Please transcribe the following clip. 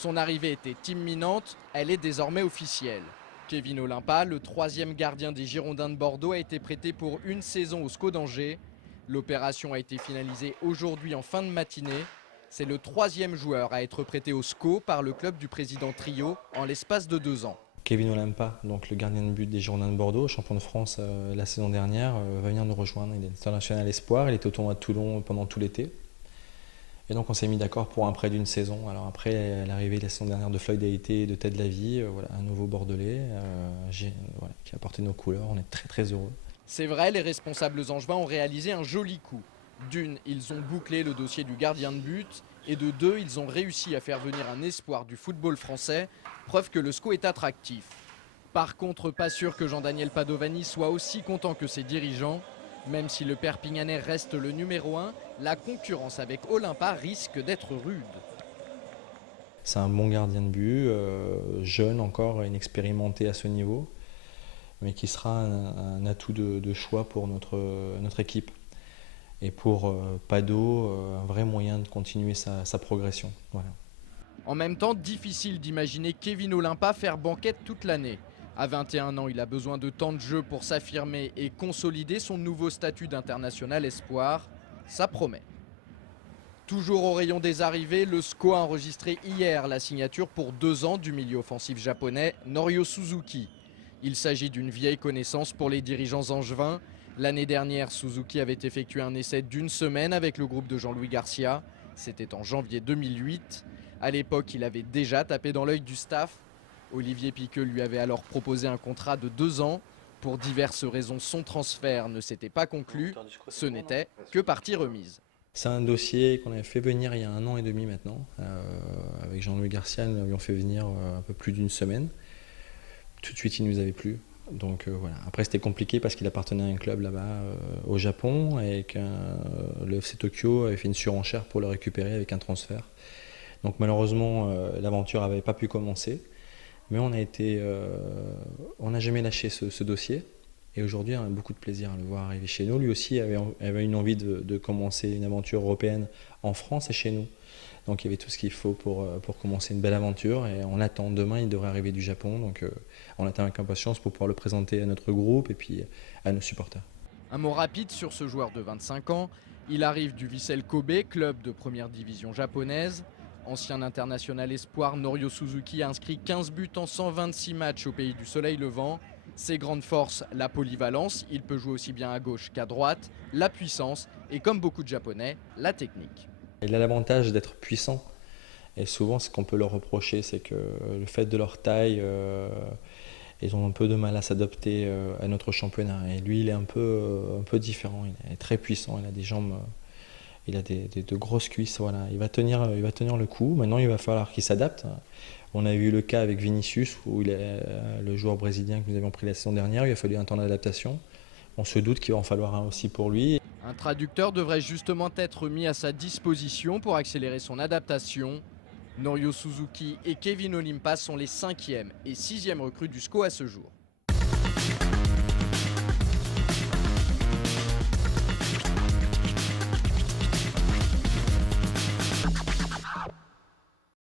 Son arrivée était imminente, elle est désormais officielle. Kevin Olimpa, le troisième gardien des Girondins de Bordeaux, a été prêté pour une saison au SCO d'Angers. L'opération a été finalisée aujourd'hui en fin de matinée. C'est le troisième joueur à être prêté au SCO par le club du président Trio en l'espace de 2 ans. Kevin Olimpa, donc le gardien de but des Girondins de Bordeaux, champion de France la saison dernière, va venir nous rejoindre. Il est international espoir, il était au tournoi de Toulon pendant tout l'été. Et donc on s'est mis d'accord pour un prêt d'une saison. Alors après l'arrivée de la saison dernière de Floyd Haïté et de Ted Lavie, voilà, un nouveau Bordelais voilà, qui a porté nos couleurs. On est très très heureux. C'est vrai, les responsables angevins ont réalisé un joli coup. D'une, ils ont bouclé le dossier du gardien de but. Et de deux, ils ont réussi à faire venir un espoir du football français, preuve que le SCO est attractif. Par contre, pas sûr que Jean-Daniel Padovani soit aussi content que ses dirigeants. Même si le Perpignanais reste le numéro 1, la concurrence avec Olimpa risque d'être rude. C'est un bon gardien de but, jeune encore, inexpérimenté à ce niveau, mais qui sera un atout de choix pour notre équipe. Et pour Pado, un vrai moyen de continuer sa progression. Voilà. En même temps, difficile d'imaginer Kevin Olimpa faire banquette toute l'année. À 21 ans, il a besoin de temps de jeu pour s'affirmer et consolider son nouveau statut d'international espoir. Ça promet. Toujours au rayon des arrivées, le SCO a enregistré hier la signature pour 2 ans du milieu offensif japonais Norio Suzuki. Il s'agit d'une vieille connaissance pour les dirigeants angevins. L'année dernière, Suzuki avait effectué un essai d'1 semaine avec le groupe de Jean-Louis Garcia. C'était en janvier 2008. À l'époque, il avait déjà tapé dans l'œil du staff. Olivier Piqueux lui avait alors proposé un contrat de 2 ans. Pour diverses raisons, son transfert ne s'était pas conclu. Ce n'était que partie remise. C'est un dossier qu'on avait fait venir il y a 1 an et demi maintenant. Avec Jean-Louis Garcia, nous l'avions fait venir un peu plus d'1 semaine. Tout de suite, il ne nous avait plu. Donc voilà. Après, c'était compliqué parce qu'il appartenait à un club là-bas au Japon et que le FC Tokyo avait fait une surenchère pour le récupérer avec un transfert. Donc malheureusement, l'aventure n'avait pas pu commencer. Mais on n'a jamais lâché ce dossier. Et aujourd'hui, on a beaucoup de plaisir à le voir arriver chez nous. Lui aussi avait une envie de commencer une aventure européenne en France et chez nous. Donc il y avait tout ce qu'il faut pour commencer une belle aventure. Et on attend. Demain, il devrait arriver du Japon. Donc on attend avec impatience pour pouvoir le présenter à notre groupe et puis à nos supporters. Un mot rapide sur ce joueur de 25 ans. Il arrive du Vissel Kobe, club de première division japonaise. Ancien international espoir, Norio Suzuki a inscrit 15 buts en 126 matchs au pays du soleil levant. Ses grandes forces, la polyvalence, il peut jouer aussi bien à gauche qu'à droite, la puissance et comme beaucoup de Japonais, la technique. Il a l'avantage d'être puissant. Et souvent, ce qu'on peut leur reprocher, c'est que le fait de leur taille, ils ont un peu de mal à s'adapter à notre championnat. Et lui, il est un peu différent. Il est très puissant. Il a des jambes, il a de grosses cuisses. Voilà. Il va tenir le coup. Maintenant, il va falloir qu'il s'adapte. On a eu le cas avec Vinicius, où il est le joueur brésilien que nous avions pris la saison dernière. Il a fallu un temps d'adaptation. On se doute qu'il va en falloir un aussi pour lui. Un traducteur devrait justement être mis à sa disposition pour accélérer son adaptation. Norio Suzuki et Kevin Olimpa sont les 5e et 6e recrues du SCO à ce jour.